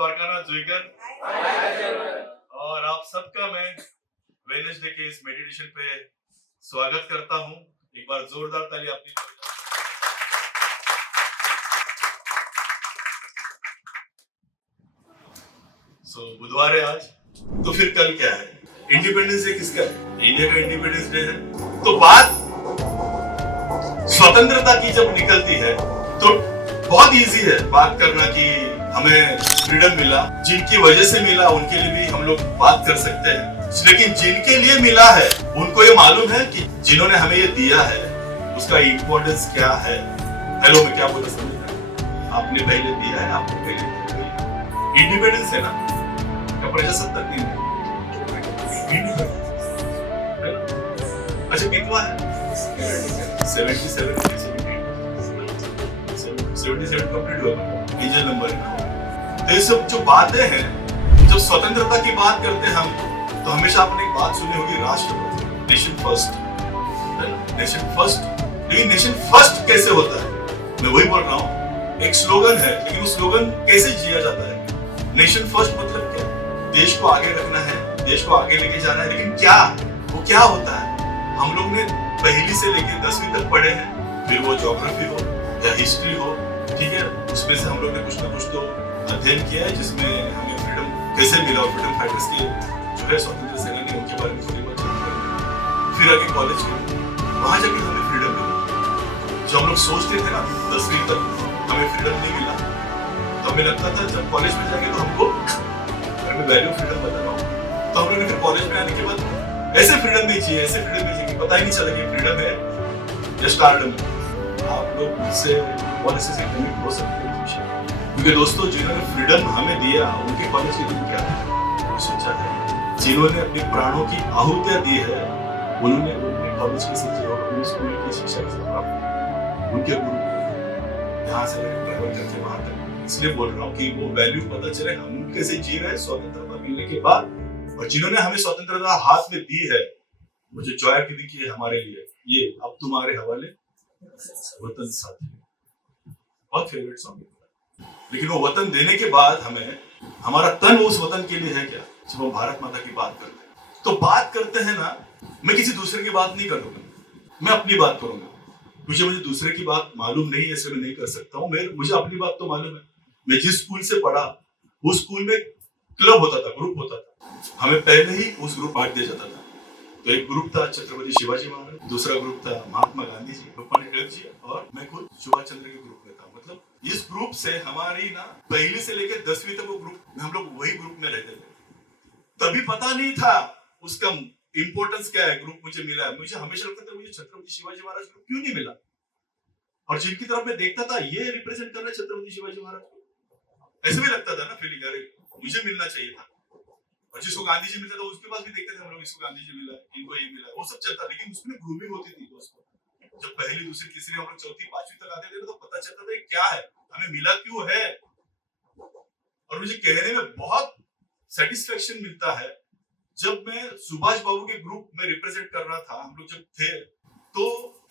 द्वारकानाथ जुईकर और आप सबका मैं वेडनेसडे के इस मेडिटेशन पे स्वागत करता हूं। एक बार जोरदार ताली आपकी। बुधवार है आज, तो फिर कल क्या है? इंडिपेंडेंस डे किसका है? इंडिया का इंडिपेंडेंस डे है। तो बात स्वतंत्रता की जब निकलती है तो बहुत इजी है बात करना कि हमें फ्रीडम मिला, जिनकी वजह से मिला उनके लिए भी हम लोग बात कर सकते हैं। लेकिन जिनके लिए मिला है उनको ये मालूम है कि जिन्होंने हमें ये दिया है उसका इम्पोर्टेंस क्या है। हेलो, मैं क्या बोला समझ रहे? आपने पहले दिया है, आपने पहले इंडिपेंडेंस है ना, क्या प्रजासत्ताक दिन है? अच्छा, कितना है? 77 कंप्लीट हुआ, इंजन नंबर है। तो ये सब जो बातें हैं, जब स्वतंत्रता की बात करते हैं हम, तो हमेशा आपने एक बात सुनी होगी, राष्ट्र, नेशन फर्स्ट, नेशन फर्स्ट। लेकिन नेशन फर्स्ट कैसे होता है? मैं वही बोल रहा हूँ, एक स्लोगन है, लेकिन वो स्लोगन कैसे जिया जाता है? नेशन फर्स्ट मतलब क्या? देश को आगे रखना है, देश को आगे लेके जाना है, लेकिन क्या, वो क्या होता है? हम लोग ने पहली से लेकर 10वीं तक पढ़े हैं, फिर वो ज्योग्राफी हो या हिस्ट्री हो, ठीक है, उसमें से हम लोग ने कुछ ना कुछ तो अध्ययन किया है, जिसमें हमें फ्रीडम कैसे मिला और फ्रीडम फाइटर्स के जो है स्वतंत्र सेनानी, उनके बारे में थोड़ी बहुत जानकारी। फिर आगे कॉलेज में, वहां जाके हमें फ्रीडम मिला। जो हम लोग सोचते थे ना 10वीं तक हमें फ्रीडम नहीं मिला, तो हमें लगता था जब कॉलेज में जाएंगे तो हमको वैल्यू फ्रीडम बता रहा हूँ। तो हम लोग ने फिर कॉलेज में आने के बाद ऐसे फ्रीडम नहीं चाहिए, ऐसे फ्रीडम नहीं चाहिए, पता ही नहीं चला कि फ्रीडम है या स्टारडम। आप लोग इससे पॉलिसी से कनेक्ट हो सकते हैं, क्योंकि दोस्तों जिन्होंने फ्रीडम हमें दिया उनके कॉलेज के दिन क्या है सोचा है? जिन्होंने अपने प्राणों की आहुतियां दी है उन्होंने अपने कॉलेज के शिक्षा और अपने स्कूल की शिक्षा से प्राप्त उनके गुरु यहाँ से ट्रैवल करके वहां तक। इसलिए बोल रहा हूँ कि वो वैल्यू पता चले हम कैसे जी रहे हैं स्वतंत्रता मिलने के बाद, और जिन्होंने हमें स्वतंत्रता हाथ में दी है, मुझे जॉय की की है हमारे लिए, ये अब तुम्हारे हवाले वतन साथी, बहुत फेवरेट सॉन्ग है। लेकिन वो वतन देने के बाद हमें हमारा तन उस वतन के लिए है क्या? जब हम भारत माता की बात करते हैं तो बात करते हैं ना, मैं किसी दूसरे की बात नहीं करूंगा, मैं अपनी बात करूंगा। मुझे दूसरे की बात मालूम नहीं है, इसलिए मैं नहीं कर सकता हूँ। मुझे अपनी बात तो मालूम है। मैं जिस स्कूल से पढ़ा उस स्कूल में क्लब होता था, ग्रुप होता था, हमें पहले ही उस ग्रुप बांट दिया जाता था। तो एक ग्रुप था छत्रपति शिवाजी महाराज, दूसरा ग्रुप था महात्मा गांधी जी, लोकमान्य तिलक जी, और मैं खुद सुभाष चंद्र के ग्रुप में था। मतलब इस ग्रुप से हमारी ना पहली से लेकर 10वीं तक वो ग्रुप, हम लोग वही ग्रुप में रहते थे। तभी पता नहीं था उसका इंपॉर्टेंस क्या है। ग्रुप मुझे मिला है, मुझे हमेशा लगता था मुझे छत्रपति शिवाजी महाराज ग्रुप क्यों नहीं मिला, और जिनकी तरफ मैं देखता था ये रिप्रेजेंट कर रहे छत्रपति शिवाजी महाराज को, ऐसे भी लगता था ना फीलिंग, अरे मुझे मिलना चाहिए था। और जिसको गांधी जी मिलता था उसके पास भी देखते थे हम लोग, इसको गांधी जी मिला, इनको ये मिला, वो सब चलता। लेकिन उसमें ग्रूमिंग होती थी दोस्तों। जब पहली, दूसरी, तीसरी, हम लोग चौथी, पांचवी तक आते थे तो पता चलता था क्या है, हमें मिला क्यों है। और मुझे कहने में बहुत सेटिस्फेक्शन मिलता है, जब मैं सुभाष बाबू के ग्रुप में रिप्रेजेंट कर रहा था, हम लोग जब थे, तो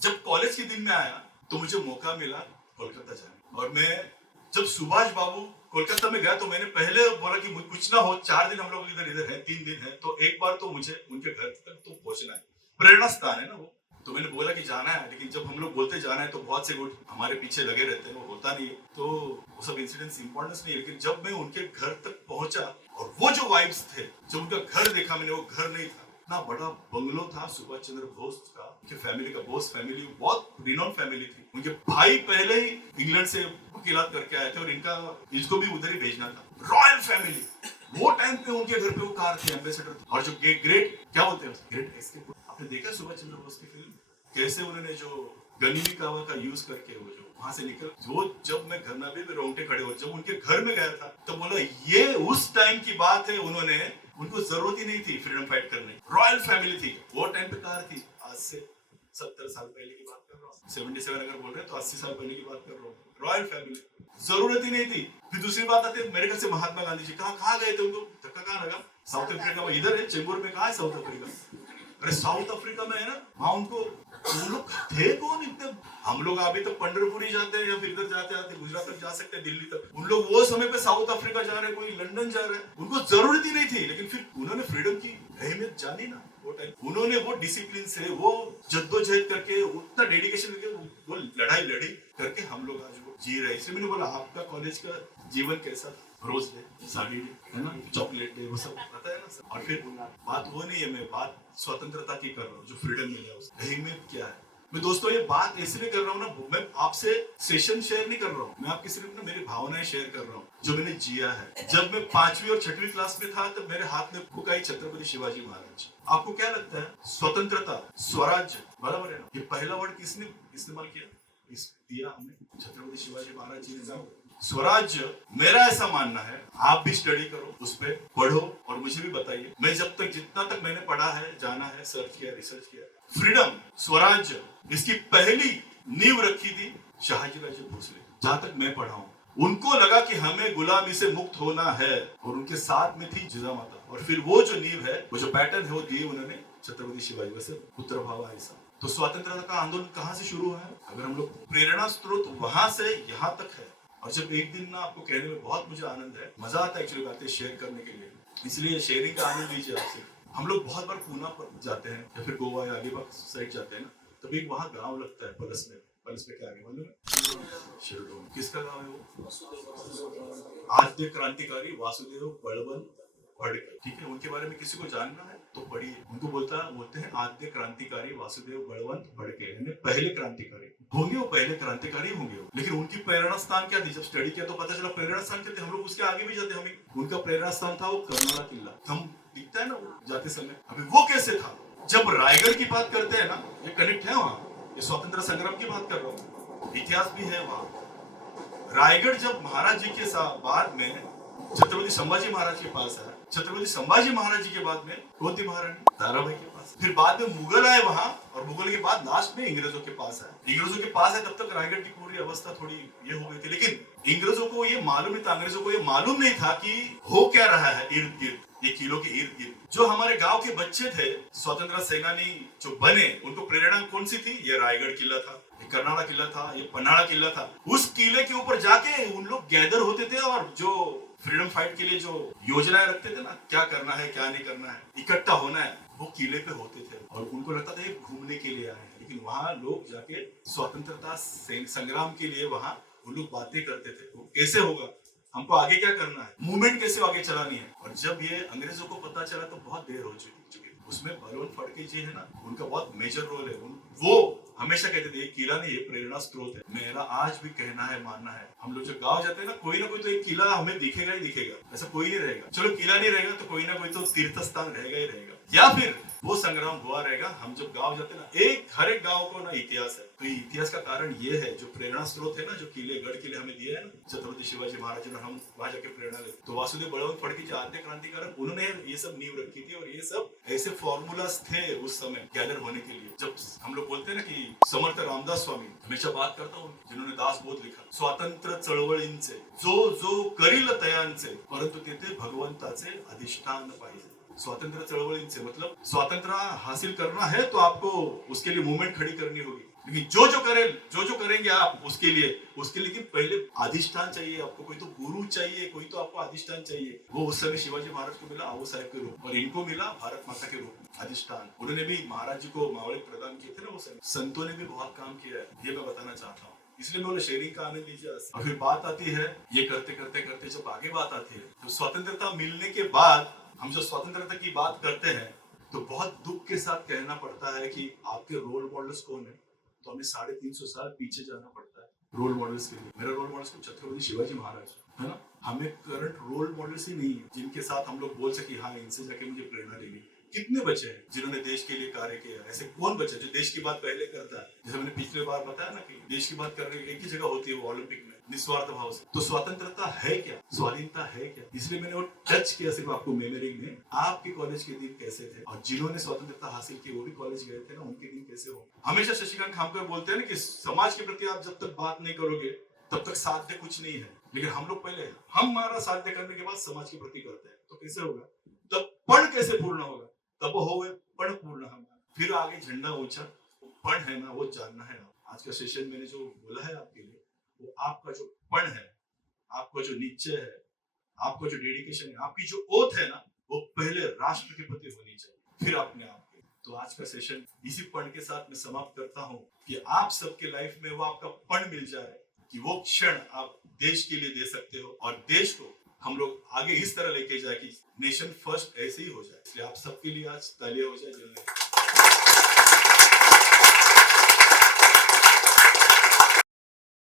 जब कॉलेज के दिन में आया तो मुझे मौका मिला कोलकाता जाने। और मैं जब सुभाष बाबू कोलकाता में गया तो मैंने पहले बोला कि कुछ ना हो, 4 दिन हम लोग इधर है, 3 दिन है, तो एक बार तो मुझे उनके घर तक तो पहुंचना है, प्रेरणा स्थान है ना वो। तो मैंने बोला कि जाना है, लेकिन जब हम लोग बोलते जाना है तो बहुत से लोग हमारे पीछे लगे रहते हैं, वो होता नहीं है। तो वो सब इंसिडेंट्स इंपॉर्टेंस नहीं है। लेकिन जब मैं उनके घर तक पहुंचा और वो जो वाइब्स थे, जब उनका घर देखा मैंने, वो घर नहीं था, इतना बड़ा बंगलो था सुभाष चंद्र बोस का, उनके फैमिली का, बोस फैमिली बहुत रिनोन फैमिली थी। उनके भाई पहले ही इंग्लैंड से वकीलात करके आए थे और इसको भी उधर ही भेजना था। रॉयल फैमिली, वो टाइम पे उनके घर पे वो कार थी, एम्बेसडर, और जो ग्रेट क्या बोलते हैं, ग्रेट एस्केप। आपने देखा सुभाष चंद्र बोस की फिल्म, कैसे उन्होंने जो गनीमी कावा का यूज करके वो जो वहां से निकल, वो जब मैं घर में भी रोंगटे खड़े हो, जब उनके घर में गया था तो बोला ये उस टाइम की बात है, उनको जरूरत ही नहीं थी फ्रीडम फाइट करने, रॉयल फैमिली थी, वो टाइम पे कार थी। आज से 70 साल पहले की बात कर रहा हूँ, 77 अगर बोल रहे हैं तो 80 साल पहले की बात कर रहा हूँ। रॉयल फैमिली, जरूरत ही नहीं थी। फिर दूसरी बात आती है, मेरे घर से महात्मा गांधी जी कहाँ गए थे, उनको धक्का कहाँ लगा? साउथ अफ्रीका में, इधर है चेंबूर में, कहाँ है साउथ अफ्रीका? अरे साउथ अफ्रीका में है ना, वहां उनको, वो लोग थे कौन इतने, हम लोग अभी तो पंढरपुर ही जाते हैं या फिर इधर जाते आते गुजरात तक जा सकते हैं, दिल्ली तक। उन लोग वो समय पे साउथ अफ्रीका जा रहे हैं, कोई लंदन जा रहे हैं, उनको जरूरत ही नहीं थी, लेकिन फिर उन्होंने फ्रीडम की अहमियत जानी ना वो टाइम। उन्होंने वो डिसिप्लिन से, वो जद्दोजहद करके, उतना डेडिकेशन करके वो लड़ाई लड़ी करके हम लोग आज वो जी रहे हैं। इसलिए मैंने बोला आपका कॉलेज का जीवन कैसा था? रोज डे, साड़ी डे, है ना, चॉकलेट डे, वो सब पता है ना सर। और फिर बात वो नहीं है, मैं बात स्वतंत्रता की कर रहा हूँ, जो फ्रीडम मिला उसकी अहमियत क्या है। मैं दोस्तों ये बात इसलिए कर रहा हूँ ना, मैं आपसे सेशन शेयर नहीं कर रहा हूँ, मैं आपके सिर्फ ना मेरी भावनाएं शेयर कर रहा हूँ जो मैंने जिया है। जब मैं 5वीं और 6वीं क्लास में था तब मेरे हाथ में बुक आई छत्रपति शिवाजी महाराज। आपको क्या लगता है स्वतंत्रता, स्वराज्य, बराबर है ना, ये पहला वर्ड किसने इस्तेमाल किया? दिया हमने, छत्रपति शिवाजी महाराज जी ने। स्वराज्य, मेरा ऐसा मानना है, आप भी स्टडी करो, उस पर पढ़ो और मुझे भी बताइए। मैं जब तक जितना तक मैंने पढ़ा है, जाना है, सर्च किया, रिसर्च किया, फ्रीडम, स्वराज्य, इसकी पहली नींव रखी थी शहाजी राजे भोसले। जहां तक मैं पढ़ा हूं, उनको लगा कि हमें गुलामी से मुक्त होना है और उनके साथ में थी जिजा माता। और फिर वो जो नींव है, वो जो पैटर्न है, वो दिए उन्होंने छत्रपति शिवाजी। वैसे पुत्र भाव ऐसा। तो स्वतंत्रता का आंदोलन कहां से शुरू हुआ है? अगर हम लोग प्रेरणा स्रोत वहां से यहां तक है। और जब एक दिन ना आपको कहने में बहुत मुझे आनंद है, मजा आता है एक्चुअली बातें शेयर करने के लिए, इसलिए शेयरिंग का आनंद लीजिए आपसे। हम लोग बहुत बार पूना पर जाते हैं या फिर गोवा या आगे साइड जाते हैं ना, तभी एक वहाँ गांव लगता है पलस में। पलस में क्या आगे मालूम है? शिरडोन। किसका गांव है वो? आद्य क्रांतिकारी वासुदेव बळवंत फडके। ठीक है, उनके बारे में किसी को जानना है तो पढ़िए। उनको बोलते हैं आद्य क्रांतिकारी वासुदेव बळवंत फडके, यानी पहले क्रांतिकारी होंगे। वो पहले क्रांतिकारी होंगे वो, लेकिन उनकी प्रेरणा स्थान क्या थी? जब स्टडी किया तो पता चला प्रेरणा स्थान क्या थे। हम लोग उसके आगे भी जाते, हमें उनका प्रेरणा स्थान था वो कर्नाला किला। हम दिखता है ना वो जाते समय। अभी वो कैसे था? जब रायगढ़ की बात करते हैं ना, ये कनेक्ट है वहां, ये स्वतंत्र संग्राम की बात कर रहा हूँ, इतिहास भी है वहां। रायगढ़ जब महाराज जी के साथ बाद में छत्रपति संभाजी महाराज के पास है, छत्रपति संभाजी महाराज जी के बाद में कौन थी? महारानी ताराबाई के पास। फिर बाद में मुगल आए वहां, और मुगल के बाद लास्ट में अंग्रेजों के पास है। अंग्रेजों के पास है, तब तक रायगढ़ की पूरी अवस्था थोड़ी ये हो गई थी। लेकिन अंग्रेजों को ये मालूम नहीं था, अंग्रेजों को ये मालूम नहीं था कि हो क्या रहा है इर्द गिर्द, ये किलों के इर्द गिर्द। जो हमारे गांव के बच्चे थे, स्वतंत्रता सेनानी जो बने, उनको प्रेरणा कौन सी थी? ये रायगढ़ किला था, ये कर्नाला किला था, ये पन्हाड़ा किला था। उस किले के ऊपर जाके उन लोग गैदर होते थे और जो फ्रीडम फाइट के लिए जो योजनाएं रखते थे ना, क्या करना है, क्या नहीं करना है, इकट्ठा होना है, वो किले पे होते थे। और उनको लगता था ये घूमने के लिए आए हैं, लेकिन वहां लोग जाके स्वतंत्रता संग्राम के लिए वहां वो लोग बातें करते थे। वो कैसे होगा, हमको आगे क्या करना है, मूवमेंट कैसे आगे चलानी है। और जब ये अंग्रेजों को पता चला तो बहुत देर हो चुकी। उसमें बलवंत फडके जी है ना, उनका बहुत मेजर रोल है। वो हमेशा कहते थे किला नहीं, ये प्रेरणा स्रोत है। मेरा आज भी कहना है, मानना है, हम लोग जब गांव जाते हैं ना कोई तो एक किला हमें दिखेगा ही दिखेगा। ऐसा कोई नहीं रहेगा, चलो किला नहीं रहेगा तो कोई ना कोई तो तीर्थ स्थान रहेगा ही रहेगा, या फिर वो संग्राम हुआ रहेगा। हम जब गांव जाते हैं ना, हर एक गांव को ना इतिहास है। तो इतिहास का कारण ये है, जो प्रेरणा स्रोत है ना, जो किले गढ़ किले हमें दिए है ना छत्रपति शिवाजी महाराज ने, हम वहां जाके प्रेरणा लेते। तो वासुदेव बळवंत फडके जी आद्य क्रांतिकारक, उन्होंने ये सब नींव रखी थी। और ये सब ऐसे फॉर्मूलास थे उस समय गैदर होने के लिए। जब हम लोग बोलते हैं ना कि समर्थ रामदास स्वामी, हमेशा बात करता हूँ, जिन्होंने दासबोध लिखा, स्वातंत्र्य चळवळींचे जो करील तयांचे, परंतु तेथे भगवंताचे अधिष्ठान पाहिजे। स्वतंत्र चळवळींचे मतलब स्वतंत्र हासिल करना है तो आपको उसके लिए मूवमेंट खड़ी करनी होगी, लेकिन जो करेंगे आप उसके लिए पहले अधिष्ठान चाहिए आपको। कोई तो गुरु चाहिए, कोई तो आपको अधिष्ठान चाहिए। वो उस समय शिवाजी महाराज को मिला आओ साहेब के रूप, और इनको मिला भारत माता के रूप अधिष्ठान। उन्होंने भी महाराज जी को मावळे प्रदान किए थे ना, वो समय संतों ने भी बहुत काम किया है, ये मैं बताना चाहता हूँ। इसलिए मैं शेयरिंग का आनंद लीजिए। और फिर बात आती है, ये करते करते जब आगे बात आती है, तो स्वतंत्रता मिलने के बाद हम जो स्वतंत्रता की बात करते हैं तो बहुत दुख के साथ कहना पड़ता है कि आपके रोल मॉडल्स कौन है। तो हमें 350 साल पीछे जाना पड़ता है रोल मॉडल्स के लिए। मेरा रोल मॉडल्स छत्रपति शिवाजी महाराज है ना। हमें करंट रोल मॉडल्स ही नहीं है जिनके साथ हम लोग बोल सके हाँ इनसे जाके मुझे प्रेरणा लेनी। कितने बच्चे हैं जिन्होंने देश के लिए कार्य किया? ऐसे कौन बच्चा जो देश की बात पहले करता है? जैसे मैंने पिछले बार बताया ना कि देश की बात करने एक ही जगह होती है, वो ओलंपिक में निस्वार्थ भाव से। तो स्वतंत्रता है क्या, स्वाधीनता है क्या? इसलिए मैंने वो टच किया सिर्फ आपको मेमोरी में। आपके कॉलेज के दिन कैसे थे, और जिन्होंने स्वतंत्रता हासिल की वो भी कॉलेज गए थे ना, उनके दिन कैसे हो। हमेशा शशिकांत खामकर बोलते हैं ना कि समाज के प्रति आप जब तक बात नहीं करोगे तब तक साध्य कुछ नहीं है। लेकिन हम लोग पहले हमारा साध्य करने के बाद समाज के प्रति करते हैं, तो कैसे होगा? तब पण कैसे पूर्ण होगा? तब होवे पण पूर्ण हम। फिर आगे झंडा ऊंचा, पण है ना वो जानना है। आज का सेशन मैंने जो बोला है आपके लिए, वो आपका जो पण है, आपका जो निश्चय है, आपका जो डेडिकेशन है, आपकी जो ओथ है ना, वो पहले राष्ट्र के प्रति होनी चाहिए, फिर अपने आप के। तो आज का सेशन इसी पण के साथ मैं समाप्त करता हूँ कि आप सबके लाइफ में वो आपका पण मिल जाए कि वो क्षण आप देश के लिए दे सकते हो और देश को हम लोग आगे इस तरह लेके जाए कि नेशन फर्स्ट ऐसे ही हो जाए। इसलिए आप सबके लिए आज तालियां हो जाए।